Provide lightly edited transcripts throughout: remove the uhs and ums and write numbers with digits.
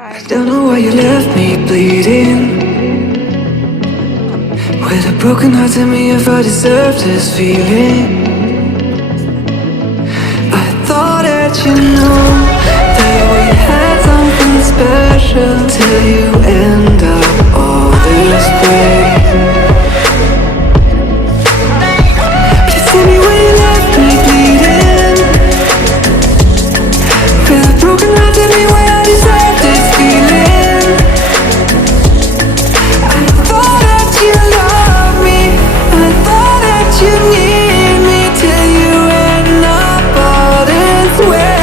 I don't know why you left me bleeding. With a broken heart, tell me if I deserve this feeling. I thought that you knew that we had something special till you end up all this way. Please tell me why you left me bleeding. With a broken heart, tell me why I deserve this feeling. I thought that you loved me, I thought that you need me till you end up all this way.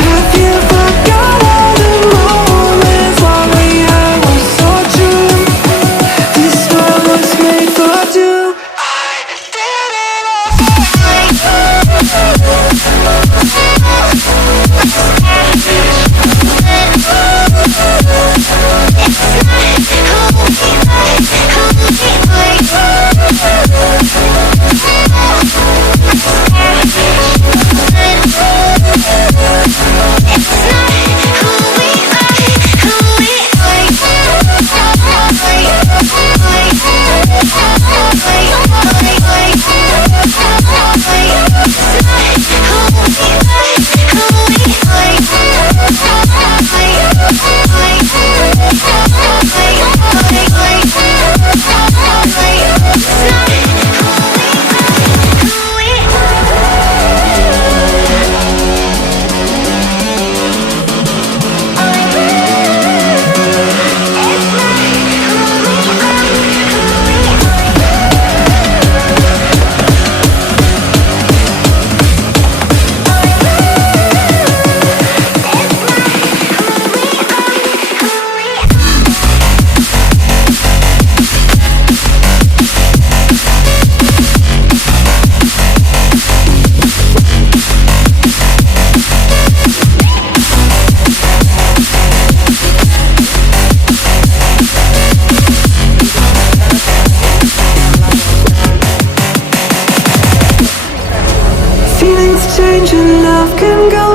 Have you forgot all the moments while we had was so true? This world was made for two. Change and love can go,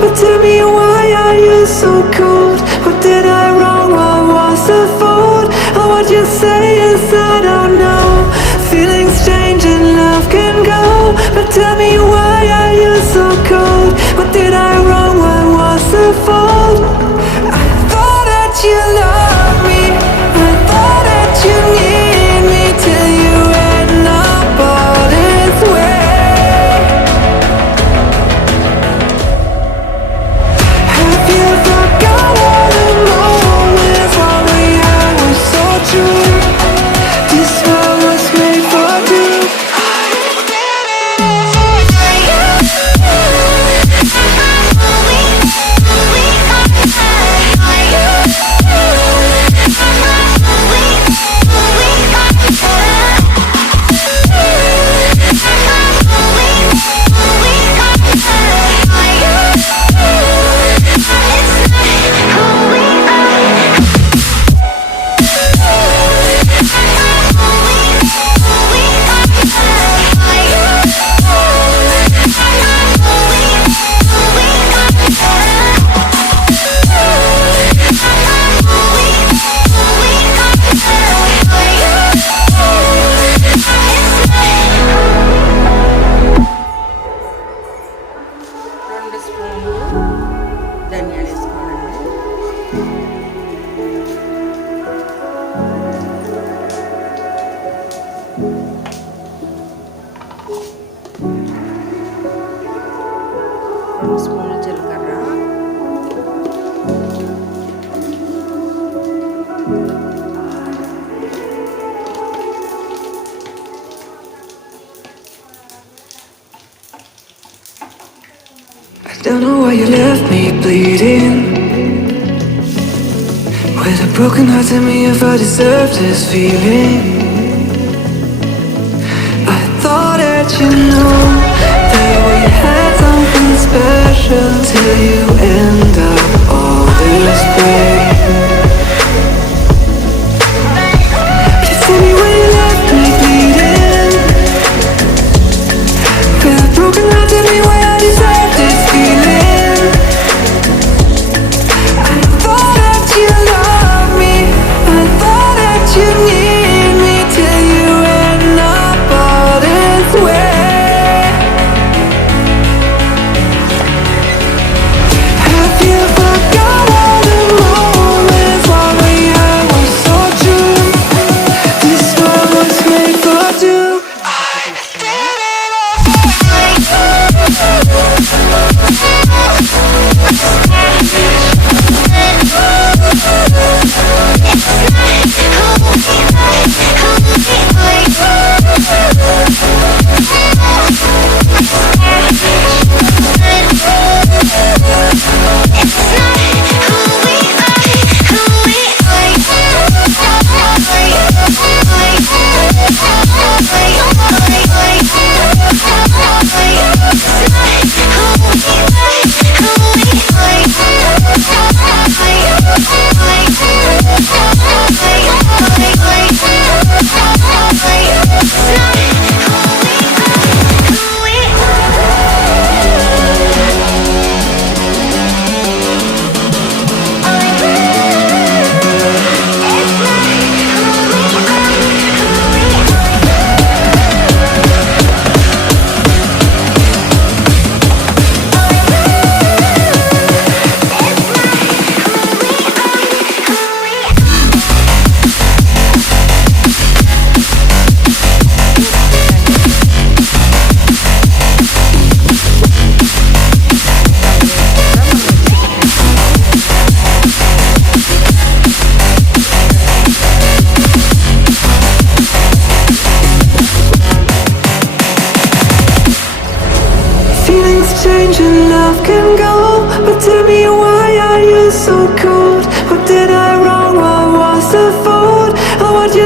but tell me why are you so cold? What did I wrong? What was the fault? Or what you say is I don't know. Feelings change and love can go, but tell me why are you so cold? What did I wrong? What was the fault? I thought that you loved me, I thought that you need me till you end up all this way. ధనియాలు వేసుకోవాలండి. రెండు స్పూన్ల జీలకర్ర, I don't know why you left me bleeding. With a broken heart, tell me if I deserve this feeling. I thought that you knew that we had something special till you end up all this way. Please tell me why you left me bleeding. With a broken heart, tell me why I deserve this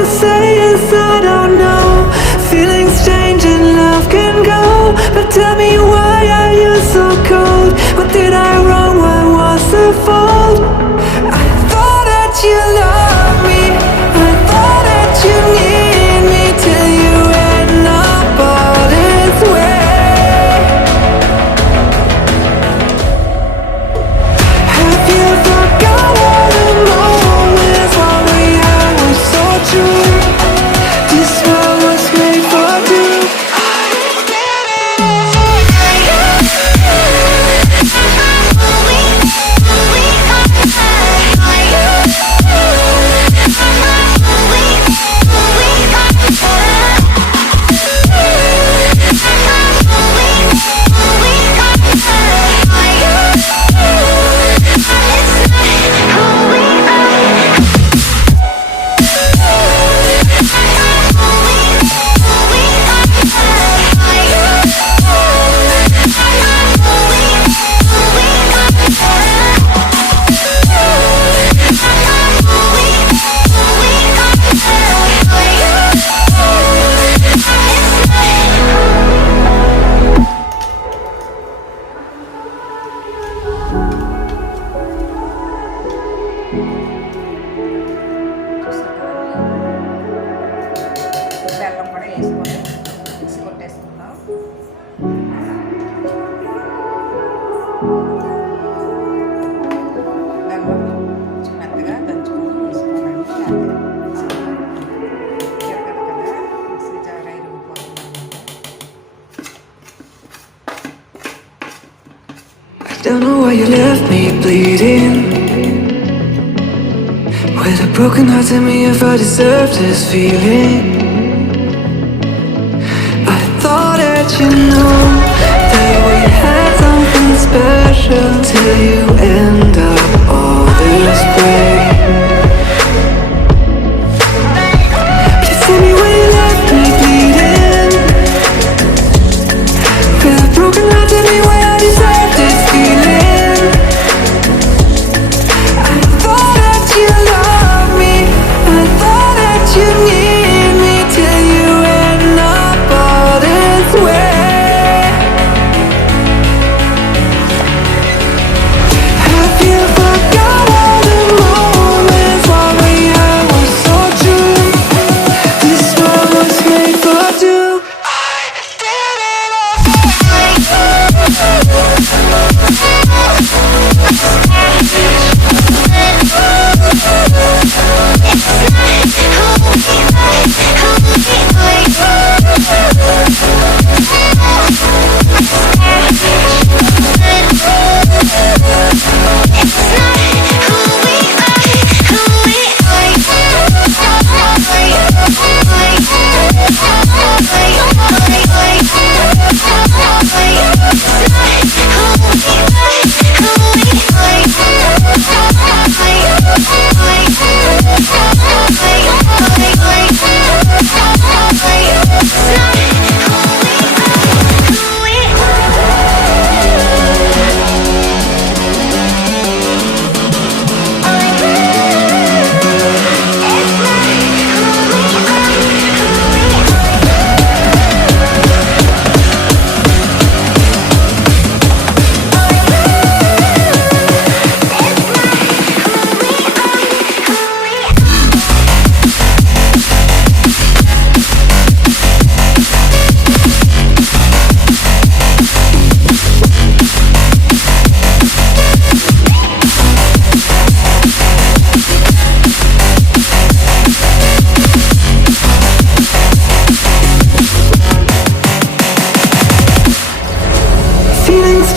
you say inside, I don't know. Feelings change and love can go, but tell me, why are you so cold? What did I wrong? What was the fault? I thought that you loved me, I thought that you need me, till you end up all this way. Have you forgot all the moments while we had was so true? This world was made for two. బెల్లం కూడా వేసుకొని mixie కొట్టేసుకుందాం. బెల్లం కొంచెం మెత్తగా దంచుకొని వేసుకోవాలండి. తిరగదు కదా, మిక్సీ జార్ ఇరిగిపోతుంది. Don't know why you left me bleeding. With a broken heart, tell me if I deserve this feeling. I thought that you know that we had something special, till you end up all this way. Please tell me why you left me bleeding. With a broken heart, tell me why I deserve this feeling. I thought that you loved me, I thought that you need me, till you end up all this way. Have you forgot all the moments while we had was so true? This world was made for two. I did it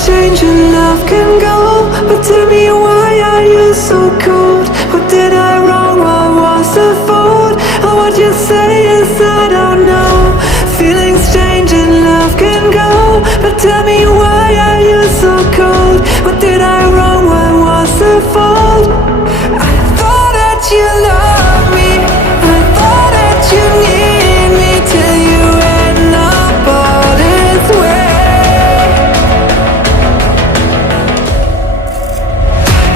change and love can go, but tell me, why are you so cold? What did I wrong? What was the fault? Or what you say inside, I don't know. Feelings change and love can go, but tell me, why are you so cold? What did I wrong? What was the fault? I thought that you loved me, I thought that you need me, till you end up all this way.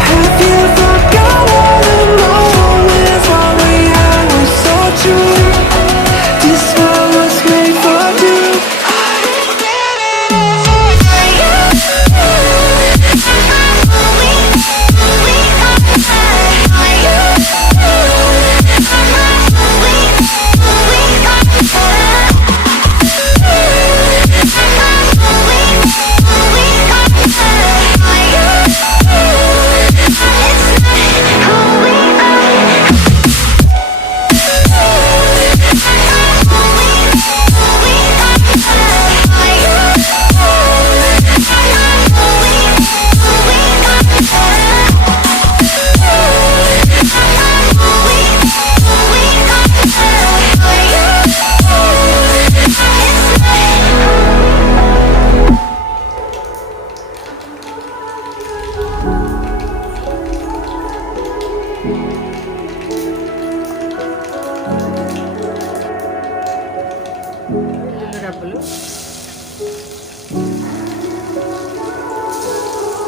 Have you forgot all the moments while we had was so true?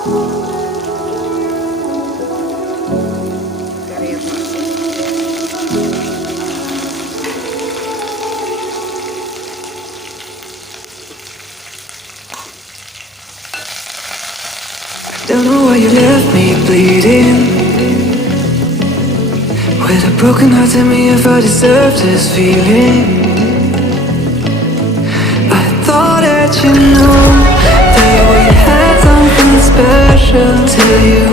Don't know why you left me bleeding, with a broken heart. Tell me if I deserve this feeling. I thought that you know that we had something special till you